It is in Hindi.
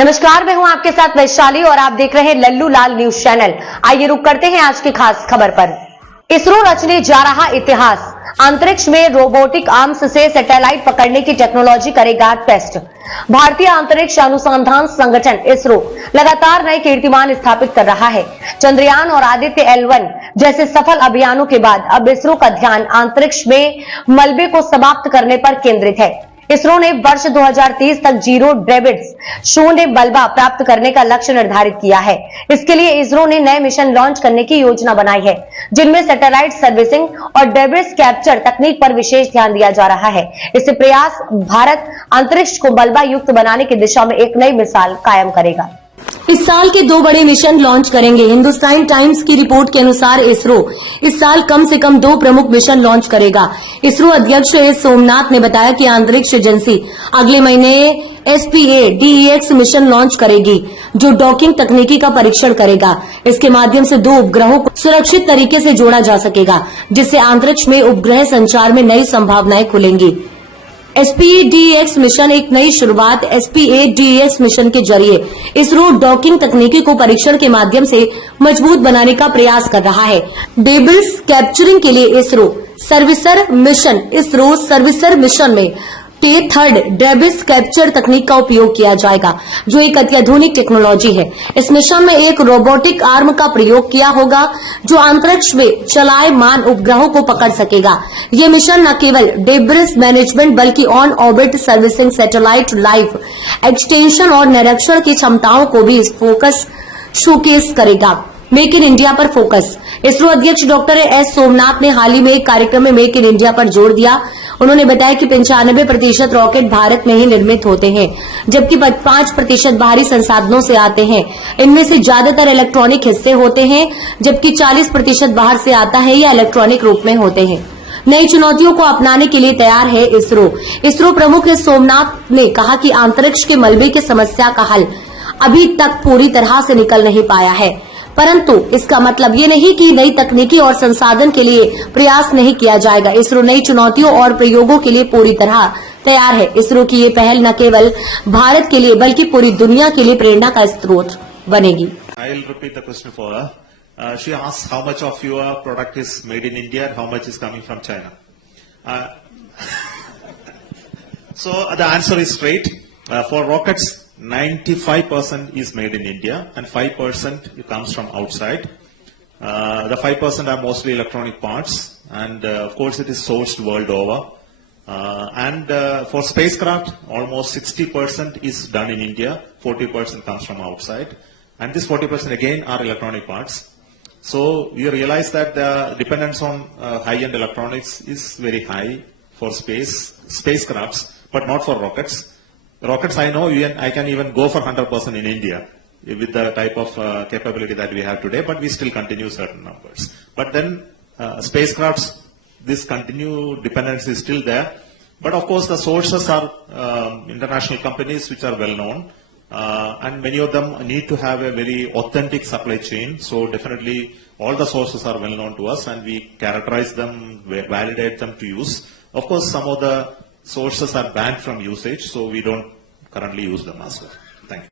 नमस्कार, मैं हूं आपके साथ वैशाली और आप देख रहे हैं लल्लू लाल न्यूज चैनल। आइए रुक करते हैं आज की खास खबर पर। इसरो रचने जा रहा इतिहास, अंतरिक्ष में रोबोटिक आर्म्स से सैटेलाइट पकड़ने की टेक्नोलॉजी करेगा टेस्ट। भारतीय अंतरिक्ष अनुसंधान संगठन इसरो लगातार नए कीर्तिमान स्थापित कर रहा है। चंद्रयान और आदित्य L1 जैसे सफल अभियानों के बाद अब इसरो का ध्यान अंतरिक्ष में मलबे को समाप्त करने पर केंद्रित है। इसरो ने वर्ष 2030 तक जीरो डेब्रिस, शून्य मलबा प्राप्त करने का लक्ष्य निर्धारित किया है। इसके लिए इसरो ने नए मिशन लॉन्च करने की योजना बनाई है, जिनमें सैटेलाइट सर्विसिंग और डेब्रिस कैप्चर तकनीक पर विशेष ध्यान दिया जा रहा है। इससे प्रयास भारत अंतरिक्ष को मलबा युक्त बनाने की दिशा में एक नई मिसाल कायम करेगा। इस साल के 2 बड़े मिशन लॉन्च करेंगे। हिंदुस्तान टाइम्स की रिपोर्ट के अनुसार इसरो इस साल कम से कम 2 प्रमुख मिशन लॉन्च करेगा। इसरो अध्यक्ष एस सोमनाथ ने बताया कि अंतरिक्ष एजेंसी अगले महीने SPA-DEX मिशन लॉन्च करेगी, जो डॉकिंग तकनीकी का परीक्षण करेगा। इसके माध्यम से 2 उपग्रहों को सुरक्षित तरीके से जोड़ा जा सकेगा, जिससे अंतरिक्ष में उपग्रह संचार में नई संभावनाएं खुलेंगी। SPA-DEX मिशन एक नई शुरुआत। SPA-DEX मिशन के जरिए इसरो डॉकिंग तकनीकी को परीक्षण के माध्यम से मजबूत बनाने का प्रयास कर रहा है। डेब्रिस कैप्चरिंग के लिए इसरो सर्विसर मिशन में थर्ड डेब्रिस कैप्चर तकनीक का उपयोग किया जाएगा, जो एक अत्याधुनिक टेक्नोलॉजी है। इस मिशन में एक रोबोटिक आर्म का प्रयोग किया होगा, जो अंतरिक्ष में चलायमान उपग्रहों को पकड़ सकेगा। ये मिशन न केवल डेब्रिस मैनेजमेंट बल्कि on orbit servicing, satellite life extension और निरीक्षण की क्षमताओं को भी फोकस शोकेस करेगा। मेक इन इंडिया पर फोकस। इसरो अध्यक्ष डॉक्टर एस सोमनाथ ने हाल ही में एक कार्यक्रम में मेक इन इंडिया पर जोर दिया। उन्होंने बताया कि 95% रॉकेट भारत में ही निर्मित होते हैं, जबकि 5% बाहरी संसाधनों से आते हैं। इनमें से ज्यादातर इलेक्ट्रॉनिक हिस्से होते हैं, जबकि 40% बाहर से आता है या इलेक्ट्रॉनिक रूप में होते हैं। नई चुनौतियों को अपनाने के लिए तैयार है इसरो प्रमुख एस सोमनाथ ने कहा कि अंतरिक्ष के मलबे की समस्या का हल अभी तक पूरी तरह से निकल नहीं पाया है, परंतु इसका मतलब ये नहीं कि नई तकनीकी और संसाधन के लिए प्रयास नहीं किया जाएगा। इसरो नई चुनौतियों और प्रयोगों के लिए पूरी तरह तैयार है। इसरो की ये पहल न केवल भारत के लिए बल्कि पूरी दुनिया के लिए प्रेरणा का स्रोत बनेगी। I'll repeat the question for her. She asked how much of your product is made in India and how much is coming from China. So the answer is straight. For rockets, 95% is made in India and 5% comes from outside. The 5% are mostly electronic parts, and of course it is sourced world over. And for spacecraft, almost 60% is done in India, 40% comes from outside, and this 40% again are electronic parts. So we realize that the dependence on high-end electronics is very high for spacecrafts, but not for rockets. Rockets, I know, I can even go for 100% in India with the type of capability that we have today, but we still continue certain numbers. But then spacecrafts, this continued dependence is still there. But of course, the sources are international companies which are well known, and many of them need to have a very authentic supply chain. So definitely, all the sources are well known to us, and we characterize them, validate them to use. Of course, some of the sources are banned from usage, so we don't currently use them as well.